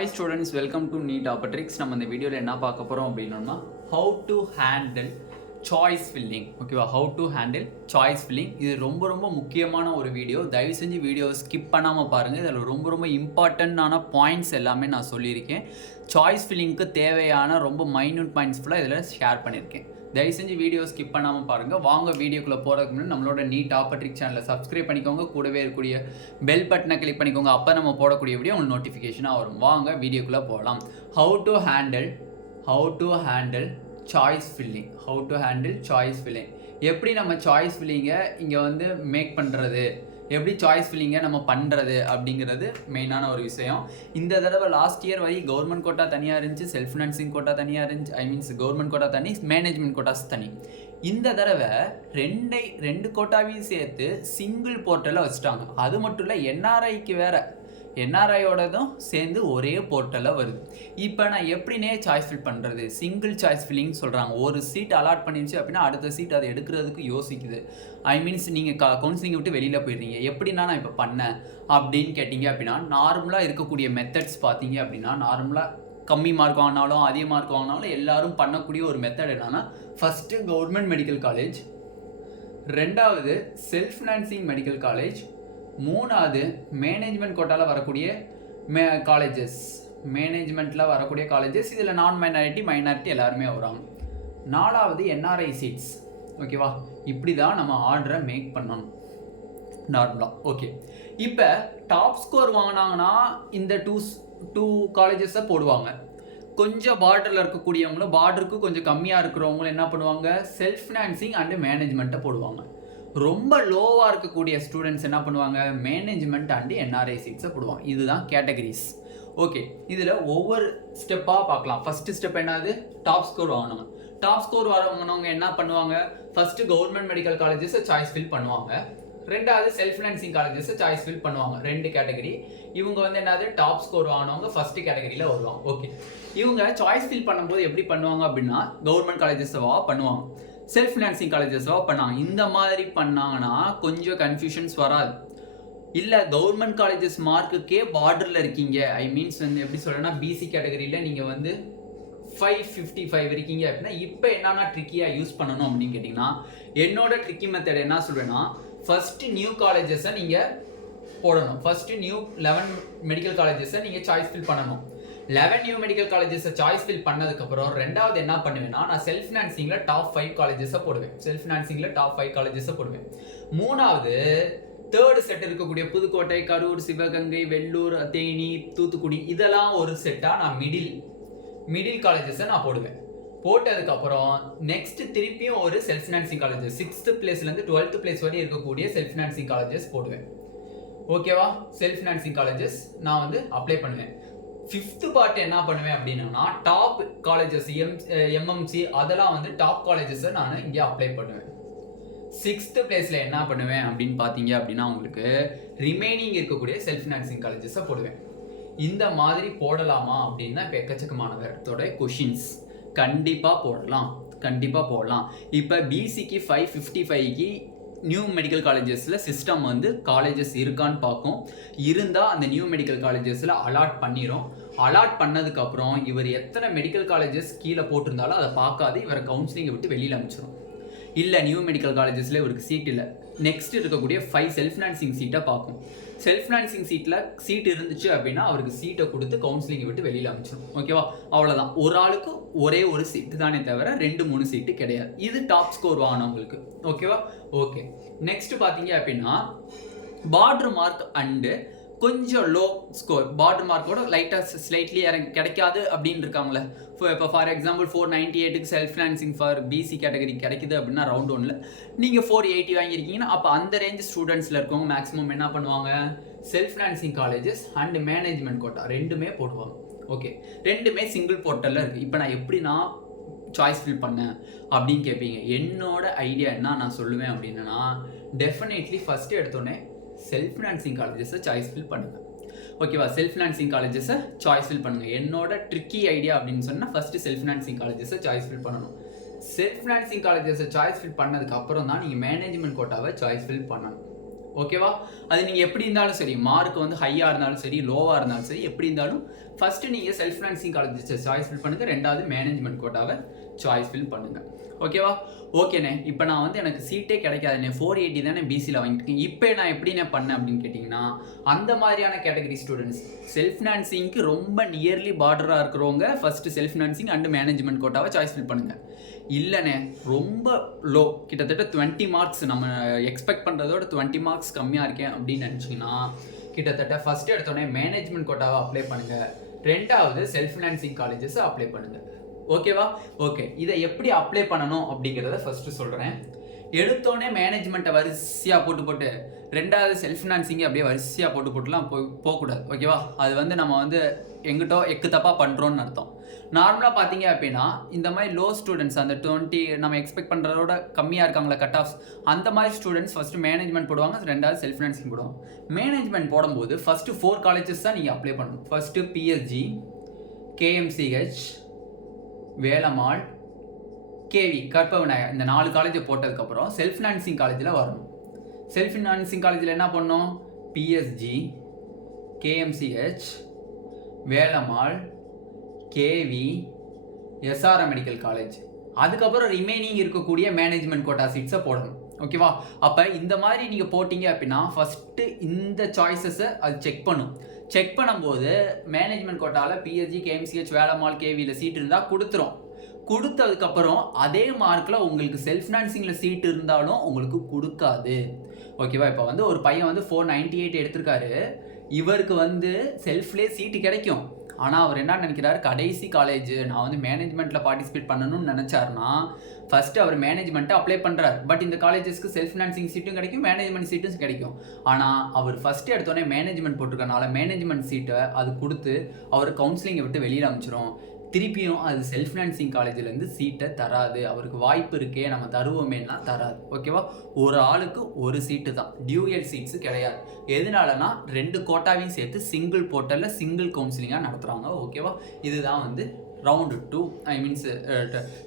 Hi students, welcome to Neet Tricks. நம்ம இந்த வீடியோல என்ன பார்க்க போறோம் அப்படின்னா how to handle choice filling. ஓகேவா? how to handle choice filling. இது ரொம்ப முக்கியமான ஒரு வீடியோ. தயவு செஞ்சு வீடியோ ஸ்கிப் பண்ணாம பாருங்க. இதுல ரொம்ப இம்பார்ட்டன்ட்டான பாயிண்ட்ஸ் எல்லாமே நான் சொல்லியிருக்கேன். சாய்ஸ் ஃபில்லிங்க்கு தேவையான ரொம்ப மைன்யூட் பாயிண்ட்ஸ் ஃபுல்லாக இதில் ஷேர் பண்ணியிருக்கேன். தயவு செஞ்சு வீடியோ ஸ்கிப் பண்ணாமல் பாருங்கள். வாங்க வீடியோக்குள்ளே போகிறதுக்கு முன்னாடி நம்மளோட நீட் ட்ரிக்ஸ் சேனலை சப்ஸ்கிரைப் பண்ணிக்கோங்க. கூடவே இருக்கக்கூடிய பெல் பட்டனை கிளிக் பண்ணிக்கோங்க. அப்போ நம்ம போடக்கூடிய வீடியோ உங்களுக்கு நோட்டிஃபிகேஷனாக வரும். வாங்க வீடியோக்குள்ளே போகலாம். how to handle choice filling. எப்படி நம்ம சாய்ஸ் ஃபில்லிங்கை இங்கே வந்து மேக் பண்ணுறது, எப்படி சாய்ஸ் ஃபில்லிங்கை நம்ம பண்ணுறது அப்படிங்கிறது மெயினான ஒரு விஷயம். இந்த தடவை லாஸ்ட் இயர் வரை கவர்மெண்ட் கோட்டா தனியாக இருந்துச்சு, செல்ஃப் ஃபினான்சிங் கோட்டா தனியாக இருந்துச்சு. கவர்மெண்ட் கோட்டா தனி, மேனேஜ்மெண்ட் கோட்டாஸ் தனி. இந்த தடவை ரெண்டு கோட்டாவையும் சேர்த்து சிங்கிள் போர்ட்டலில் வச்சுட்டாங்க. அது மட்டும் இல்லை, என்ஆர்ஐக்கு வேறு, என்ஆர்ஐயோடதும் சேர்ந்து ஒரே போர்ட்டலில் வருது. இப்போ நான் எப்படினே சாய்ஸ் ஃபில் பண்ணுறது? சிங்கிள் சாய்ஸ் ஃபில்லிங் சொல்கிறாங்க. ஒரு சீட் அலாட் பண்ணிடுச்சு அப்படின்னா அடுத்த சீட் அதை எடுக்கிறதுக்கு யோசிக்குது. நீங்கள் கவுன்சிலிங் விட்டு வெளியில் போயிடுறீங்க. எப்படின்னா நான் இப்போ பண்ணேன் அப்படின்னு கேட்டிங்க அப்படின்னா, நார்மலாக இருக்கக்கூடிய மெத்தட்ஸ் பார்த்தீங்க அப்படின்னா, நார்மலாக கம்மி மார்க் வாங்கினாலும் அதிக மார்க் வாங்கினாலும் எல்லாரும் பண்ணக்கூடிய ஒரு மெத்தட் என்னன்னா, ஃபஸ்ட்டு கவர்மெண்ட் மெடிக்கல் காலேஜ், ரெண்டாவது செல்ஃப் ஃபினான்சிங் மெடிக்கல் காலேஜ், மூணாவது மேனேஜ்மெண்ட் கோட்டாவில் வரக்கூடிய காலேஜஸ், மேனேஜ்மெண்ட்டில் வரக்கூடிய காலேஜஸ். இதில் நான் மைனாரிட்டி எல்லாருமே வராங்க. நாலாவது என்ஆர்ஐ சீட்ஸ். ஓகேவா? இப்படி தான் நம்ம ஆர்டரை மேக் பண்ணணும் நார்மலாக. ஓகே, இப்போ டாப் ஸ்கோர் வாங்கினாங்கன்னா இந்த டூ காலேஜஸை போடுவாங்க. கொஞ்சம் பார்டரில் இருக்கக்கூடியவங்களும், பார்டருக்கு கொஞ்சம் கம்மியாக இருக்கிறவங்களும் என்ன பண்ணுவாங்க, செல்ஃப் ஃபினான்சிங் அண்டு மேனேஜ்மெண்ட்டை போடுவாங்க. ரொம்ப லோவாக இருக்கக்கூடிய ஸ்டூடெண்ட்ஸ் என்ன பண்ணுவாங்க, மேனேஜ்மெண்ட் அண்டு என்ஆர்ஐ சீட்ஸை போடுவாங்க. இதுதான் கேட்டகரிஸ். ஓகே, இதில் ஒவ்வொரு ஸ்டெப்பாக பார்க்கலாம். ஃபஸ்ட்டு ஸ்டெப் என்னது, டாப் ஸ்கோர் வாங்கினவங்க. டாப் ஸ்கோர் வாங்கினவங்க என்ன பண்ணுவாங்க, ஃபஸ்ட்டு கவர்மெண்ட் மெடிக்கல் காலேஜஸை சாய்ஸ் ஃபில் பண்ணுவாங்க. ரெண்டாவது செல்ஃப் ஃபினான்சிங் காலேஜஸை சாய்ஸ் ஃபில் பண்ணுவாங்க. ரெண்டு கேட்டகரி. இவங்க வந்து என்னது, டாப் ஸ்கோர் வாங்கினவங்க ஃபஸ்ட்டு கேட்டகரியில் வருவாங்க. ஓகே, இவங்க சாய்ஸ் ஃபில் பண்ணும்போது எப்படி பண்ணுவாங்க அப்படின்னா, கவர்மெண்ட் காலேஜஸாக பண்ணுவாங்க, செல்ஃப் ஃபினான்சிங் காலேஜஸாக பண்ணாங்க. இந்த மாதிரி பண்ணாங்கன்னா கொஞ்சம் கன்ஃபியூஷன்ஸ் வராது. இல்லை கவர்மெண்ட் காலேஜஸ் மார்க்குக்கே பார்டரில் இருக்கீங்க, வந்து எப்படி சொல்கிறேன்னா, பிசி கேட்டகரியில் நீங்கள் வந்து 555 இருக்கீங்க அப்படின்னா, இப்போ என்னன்னா ட்ரிக்கியாக யூஸ் பண்ணணும் அப்படின்னு கேட்டிங்கன்னா, என்னோட ட்ரிக்கி மெத்தட் என்ன சொல்வேன்னா, ஃபஸ்ட்டு நியூ காலேஜஸை நீங்கள் போடணும். ஃபஸ்ட்டு நியூ 11 மெடிக்கல் காலேஜஸை நீங்கள் சாய்ஸ் ஃபில் பண்ணணும். 11 நியூ மெடிக்கல் காலேஜஸை சாய்ஸ் ஃபில் பண்ணதுக்கப்புறம் ரெண்டாவது என்ன பண்ணுவேன்னா, நான் செல்ஃப் ஃபினான்சிங்கில் டாப் 5 காலேஜஸை போடுவேன். மூணாவது தேர்டு செட் இருக்கக்கூடிய புதுக்கோட்டை, கரூர், சிவகங்கை, வெள்ளூர், தேனி, தூத்துக்குடி, இதெல்லாம் ஒரு செட்டாக நான் மிடில் காலேஜஸை நான் போடுவேன். போட்டதுக்கப்புறம் நெக்ஸ்ட் திருப்பியும் ஒரு self financing colleges 6th பிளேஸ்லேருந்து 12th place வரை இருக்கக்கூடிய செல்ஃப் ஃபினான்சிங் காலேஜஸ் போடுவேன். ஓகேவா? செல்ஃப் ஃபினான்சிங் காலேஜஸ் நான் வந்து அப்ளை பண்ணுவேன். 5th பார்ட் என்ன பண்ணுவேன் அப்படின்னா, டாப் காலேஜஸ், எம்எம்சி, அதெல்லாம் வந்து டாப் காலேஜஸை நான் இங்கே அப்ளை பண்ணுவேன். 6th பிளேஸில் என்ன பண்ணுவேன் அப்படின்னு பார்த்தீங்க அப்படின்னா, உங்களுக்கு ரிமைனிங் இருக்கக்கூடிய செல்ஃப் ஃபினான்சிங் காலேஜஸை போடுவேன். இந்த மாதிரி போடலாமா அப்படின்னா, இப்போ எக்கச்சக்கமான இடத்தோட கொஷின்ஸ். கண்டிப்பாக போடலாம். இப்போ பிசிக்கு 555க்கு நியூ மெடிக்கல் காலேஜஸில் சிஸ்டம் வந்து காலேஜஸ் இருக்கான்னு பார்க்கும். இருந்தால் அந்த நியூ மெடிக்கல் காலேஜஸில் அலாட் பண்ணிடும். அலாட் பண்ணதுக்கப்புறம் இவர் எத்தனை மெடிக்கல் காலேஜஸ் கீழே போட்டிருந்தாலும் அதை பார்க்காது, இவரை கவுன்சிலிங்கை விட்டு வெளியில் அனுப்பிச்சிடும். இல்லை நியூ மெடிக்கல் காலேஜஸில் இவருக்கு சீட் இல்லை, நெக்ஸ்ட் இருக்கக்கூடிய 5 செல்ஃப் ஃபினான்சிங் சீட்டை பார்க்கும். செல்ஃப் ஃபினான்சிங் சீட்டில் சீட் இருந்துச்சு அப்படின்னா அவருக்கு சீட்டை கொடுத்து கவுன்சிலிங்கை விட்டு வெளியில் அனுப்பிச்சிடும். ஓகேவா? அவ்வளோதான். ஒரு ஆளுக்கு ஒரே ஒரு சீட்டு தானே தவிர 2-3 சீட்டு கிடையாது. இது டாப் ஸ்கோர் வாங்கினவங்களுக்கு. ஓகேவா? ஓகே, நெக்ஸ்ட் பார்த்தீங்க அப்படின்னா, பார்டர் மார்க் அண்டு கொஞ்சம் லோ ஸ்கோர், பார்டர் மார்க்கோட லைட்டாக ஸ்லைட்லி கிடைக்காது அப்படின்னு இருக்காங்களே. இப்போ ஃபார் எக்ஸாம்பிள் 498க்கு self financing for BC category கிடைக்குது அப்படின்னா, ரவுண்ட் 1ல் நீங்கள் 480 வாங்கியிருக்கீங்கன்னா, அப்போ அந்த ரேஞ்ச் ஸ்டூடெண்ட்ஸில் இருக்கவங்க மேக்ஸிமம் என்ன பண்ணுவாங்க, self financing colleges and management quota ரெண்டுமே போடுவாங்க. ஓகே, ரெண்டுமே சிங்கிள் போர்ட்டலில் இருக்குது. இப்போ நான் எப்படி சாய்ஸ் ஃபில் பண்ணேன் அப்படின்னு கேட்பீங்க. என்னோட ஐடியா என்ன நான் சொல்லுவேன் அப்படின்னா, டெஃபினெட்லி ஃபஸ்ட்டு எடுத்தோடனே செல்ஃப் ஃபினான்சிங் காலேஜஸை சாய்ஸ் ஃபில் பண்ணுங்கள். ஓகேவா? செல்ஃப் ஃபினான்சிங் காலேஜஸை சாய்ஸ் ஃபில் பண்ணுங்கள். என்னோட ட்ரிக்கி ஐடியா அப்படின்னு சொன்னால், ஃபஸ்ட்டு செல்ஃப் ஃபினான்சிங் காலேஜஸை சாய்ஸ் ஃபில் பண்ணணும். செல்ஃப் ஃபினான்சிங் காலேஜஸை சாய்ஸ் ஃபில் பண்ணதுக்கு அப்புறம் தான் நீங்கள் மேனேஜ்மெண்ட் கோட்டாவை சாய்ஸ் ஃபில் பண்ணணும். ஓகேவா? அது நீங்கள் எப்படி இருந்தாலும் சரி, மார்க் வந்து ஹையாக இருந்தாலும் சரி, லோவாக இருந்தாலும் சரி, எப்படி இருந்தாலும் ஃபஸ்ட்டு நீங்கள் self financing college choice fill பண்ணுங்கள், ரெண்டாவது மேனேஜ்மெண்ட் கோட்டாவை சாய்ஸ் ஃபில் பண்ணுங்கள். ஓகேவா? ஓகேண்ணே, இப்போ நான் வந்து எனக்கு சீட்டே கிடைக்காதுண்ணே, 480 தானே பிசியில் வாங்கியிருக்கேன், இப்போ நான் எப்படிண்ணே பண்ணேன் அப்படின்னு கேட்டிங்கன்னா, அந்த மாதிரியான கேட்டகரி ஸ்டூடெண்ட்ஸ் செல்ஃப் ஃபினான்சிங்க்கு ரொம்ப நியர்லி பார்டராக இருக்கிறவங்க first self financing and management கோட்டாவை சாய்ஸ் ஃபில் பண்ணுங்கள். இல்லைண்ணே ரொம்ப லோ, கிட்டத்தட்ட 20 மார்க்ஸ் நம்ம எக்ஸ்பெக்ட் பண்ணுறதோட 20 மார்க்ஸ் கம்மியாக இருக்கேன் அப்படின்னு நினச்சிங்கன்னா கிட்டத்தட்ட ஃபஸ்ட்டு எடுத்தோடனே மேனேஜ்மெண்ட் கோட்டாவை அப்ளை பண்ணுங்கள், ரெண்டாவது செல்ஃப் ஃபினான்சிங் காலேஜஸை அப்ளை பண்ணுங்கள். ஓகேவா? ஓகே, இதை எப்படி அப்ளை பண்ணணும் அப்படிங்கிறத ஃபஸ்ட்டு சொல்கிறேன். எடுத்தோடனே மேனேஜ்மெண்ட்டை வரிசையாக போட்டு ரெண்டாவது செல்ஃப் ஃபினான்சிங்கை அப்படியே வரிசையாக போட்டுலாம் போகக்கூடாது. ஓகேவா? அது வந்து நம்ம வந்து எங்கிட்டோ எக்கு தப்பாக பண்ணுறோன்னு அர்த்தம். நார்மலாக பார்த்தீங்க அப்படின்னா இந்த மாதிரி லோ ஸ்டூடெண்ட்ஸ், அந்த 20 நம்ம எக்ஸ்பெக்ட் பண்ணுறதோட கம்மியாக இருக்காங்களா கட் ஆஃப்ஸ், அந்த மாதிரி ஸ்டூடெண்ட்ஸ் ஃபஸ்ட்டு மேனேஜ்மெண்ட் போடுவாங்க, ரெண்டாவது செல்ஃப் ஃபினான்சிங் போடுவாங்க. மேனேஜ்மெண்ட் போடும்போது ஃபஸ்ட்டு 4 காலேஜஸ் தான் நீங்கள் அப்ளை பண்ணணும். First PSG, KMCH, Velammal, KV, Karpagavinayagar, இந்த 4 காலேஜை போட்டதுக்கப்புறம் செல்ஃப் ஃபினான்சிங் காலேஜில் வரணும். செல்ஃப் ஃபினான்சிங் காலேஜில் என்ன பண்ணணும்? PSG, KMCH, Velammal, KV, SRM medical college, அதுக்கப்புறம் ரிமைனிங் இருக்கக்கூடிய மேனேஜ்மெண்ட் கோட்டா சீட்ஸை போடணும். ஓகேவா? அப்போ இந்த மாதிரி நீங்கள் போட்டிங்க அப்படின்னா ஃபஸ்ட்டு இந்த சாய்ஸஸை அது செக் பண்ணும். செக் பண்ணும்போது மேனேஜ்மெண்ட் கோட்டாவில் பிஎஸ்ஜி, கேஎம்சிஹெச், வேலம்மாள், கேவியில் சீட் இருந்தால் கொடுத்ததுக்கப்புறம் அதே மார்க்கில் உங்களுக்கு செல்ஃப் ஃபினான்சிங்கில் சீட் இருந்தாலும் உங்களுக்கு கொடுக்காது. ஓகேவா? இப்போ வந்து ஒரு பையன் வந்து 498 எடுத்திருக்காரு, இவருக்கு வந்து செல்ஃப்லேயே சீட்டு கிடைக்கும். ஆனால் அவர் என்ன நினைக்கிறாரு, கடைசி காலேஜ் நான் வந்து மேனேஜ்மெண்ட்டில் பார்ட்டிசிபேட் பண்ணணும்னு நினச்சாருன்னா ஃபஸ்ட்டு அவர் மேனேஜ்மெண்ட்டை அப்ளை பண்ணுறாரு. பட் இந்த காலேஜஸ்க்கு செல்ஃப் ஃபினான்சிங் சீட்டும் கிடைக்கும், மேனேஜ்மெண்ட் சீட்டும் கிடைக்கும். ஆனால் அவர் ஃபஸ்ட்டு எடுத்தோடனே மேனேஜ்மெண்ட் போட்டிருக்கனால மேனேஜ்மெண்ட் சீட்டை அது கொடுத்து அவர் கவுன்சிலிங்கை விட்டு வெளியில் அமைச்சிரும். திருப்பியும் அது செல்ஃப் ஃபினான்சிங் காலேஜ்லேருந்து சீட்டை தராது. அவருக்கு வாய்ப்பு இருக்கே, நம்ம தருவோமேனா தராது. ஓகேவா? ஒரு ஆளுக்கு ஒரு சீட்டு தான், டியூயல் சீட்ஸு கிடையாது. எதனாலனா 2 கோட்டாவையும் சேர்த்து சிங்கிள் போர்ட்டலில் சிங்கிள் கவுன்சிலிங்காக நடத்துகிறாங்க. ஓகேவா? இதுதான் வந்து ரவுண்டு 2,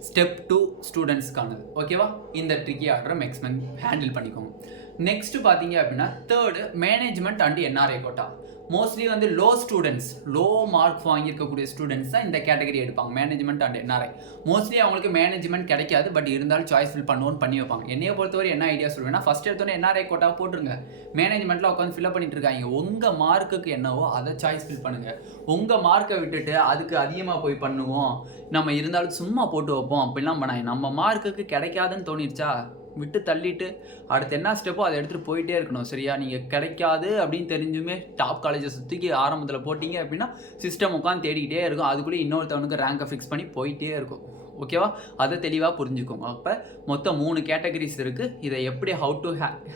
ஸ்டெப் 2 ஸ்டூடெண்ட்ஸ்க்கானது. ஓகேவா? இந்த ட்ரிக்கி ஆர்டரை மேக்ஸிமம் ஹேண்டில் பண்ணிக்கோங்க. நெக்ஸ்ட்டு பார்த்தீங்க அப்படின்னா third management and NRI quota. Mostly வந்து லோ ஸ்டூடெண்ட்ஸ், லோ மார்க் வாங்கியிருக்கக்கூடிய ஸ்டூடெண்ட்ஸ் தான் இந்த கேட்டகரி எடுப்பாங்க, மேனேஜ்மெண்ட் அண்ட் என்ஆர்ஐ. மோஸ்ட்லி அவங்களுக்கு மேனேஜ்மெண்ட் கிடைக்காது, பட் இருந்தாலும் சாய்ஸ் ஃபில் பண்ணுவோன்னு பண்ணி வைப்பாங்க. என்னையை பொறுத்தவரை என்ன ஐடியா சொல்லுவேன்னா, ஃபஸ்ட் எடுத்தோன்னே என்ஆர்ஐ கோட்டா போட்டுருங்க, மேனேஜ்மெண்ட்டில் உட்காந்து ஃபில்அப் பண்ணிட்டு இருக்காங்க. உங்கள் மார்க்குக்கு என்னவோ அதை சாய்ஸ் ஃபில் பண்ணுங்கள். உங்கள் மார்க்கை விட்டுட்டு அதுக்கு அதிகமாக போய் பண்ணுவோம், நம்ம இருந்தாலும் சும்மா போட்டு வைப்போம் அப்படிலாம் பண்ணாங்க. நம்ம மார்க்குக்கு கிடைக்காதுன்னு தோணிடுச்சா விட்டு தள்ளிட்டு அடுத்து என்ன ஸ்டெப்போ அதை எடுத்துகிட்டு போயிட்டே இருக்கணும். சரியா? நீங்கள் கிடைக்காது அப்படின்னு தெரிஞ்சுமே டாப் காலேஜை சுற்றிக்கு ஆரம்பத்தில் போட்டிங்க அப்படின்னா சிஸ்டம் உட்காந்து தேடிக்கிட்டே இருக்கும், அதுக்குள்ளே இன்னொருத்தவனுக்கு ரேங்கை ஃபிக்ஸ் பண்ணி போயிட்டே இருக்கும். ஓகேவா? அதை தெளிவாக புரிஞ்சுக்கோங்க. அப்போ மொத்தம் 3 கேட்டகரிஸ் இருக்குது. இதை எப்படி how to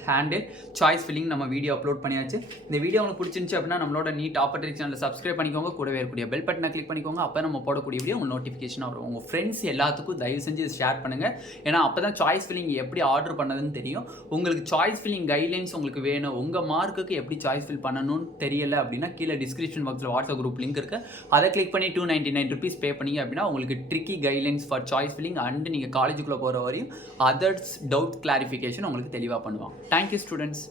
handle choice filling நம்ம வீடியோ அப்லோட் பண்ணியாச்சு. இந்த வீடியோ உங்களுக்கு பிடிச்சிருந்துச்சு அப்படின்னா நம்மளோட நீட் ஆப்பர்ச்சுனிட்டி சேனலை சப்ஸ்கிரைப் பண்ணிக்கோங்க, கூடவே இருக்கக்கூடிய பெல் பட்டனை கிளிக் பண்ணிக்கோங்க. அப்போ நம்ம போடக்கூடிய வீடியோ உங்களுக்கு நோட்டிஃபிகேஷன் வரும். உங்கள் ஃப்ரெண்ட்ஸ் எல்லாத்துக்கும் தயவு செஞ்சு ஷேர் பண்ணுங்கள். ஏன்னா அப்போ தான் சாய்ஸ் ஃபில்லிங் எப்படி ஆர்டர் பண்ணதுன்னு தெரியும். உங்களுக்கு சாய்ஸ் ஃபில்லிங் கைட்லைன்ஸ் உங்களுக்கு வேணும், உங்கள் மார்க்குக்கு எப்படி சாய்ஸ் ஃபில் பண்ணணும்னு தெரியலை அப்படின்னா கீழே டிஸ்கிரிப்ஷன் பாக்ஸில் வாட்ஸ்அப் குரூப் லிங்க் இருக்குது, அதை கிளிக் பண்ணி 299 rupees பே பண்ணிங்க அப்படின்னா உங்களுக்கு tricky guidelines for choice filling and நீங்கள் காலேஜுக்குள்ளே போகிற வரையும் அதர்ஸ் டவுட் கிளாரிஃபிகேஷன் உங்களுக்கு தெளிவாக பண்ணுவாங்க. Thank you students.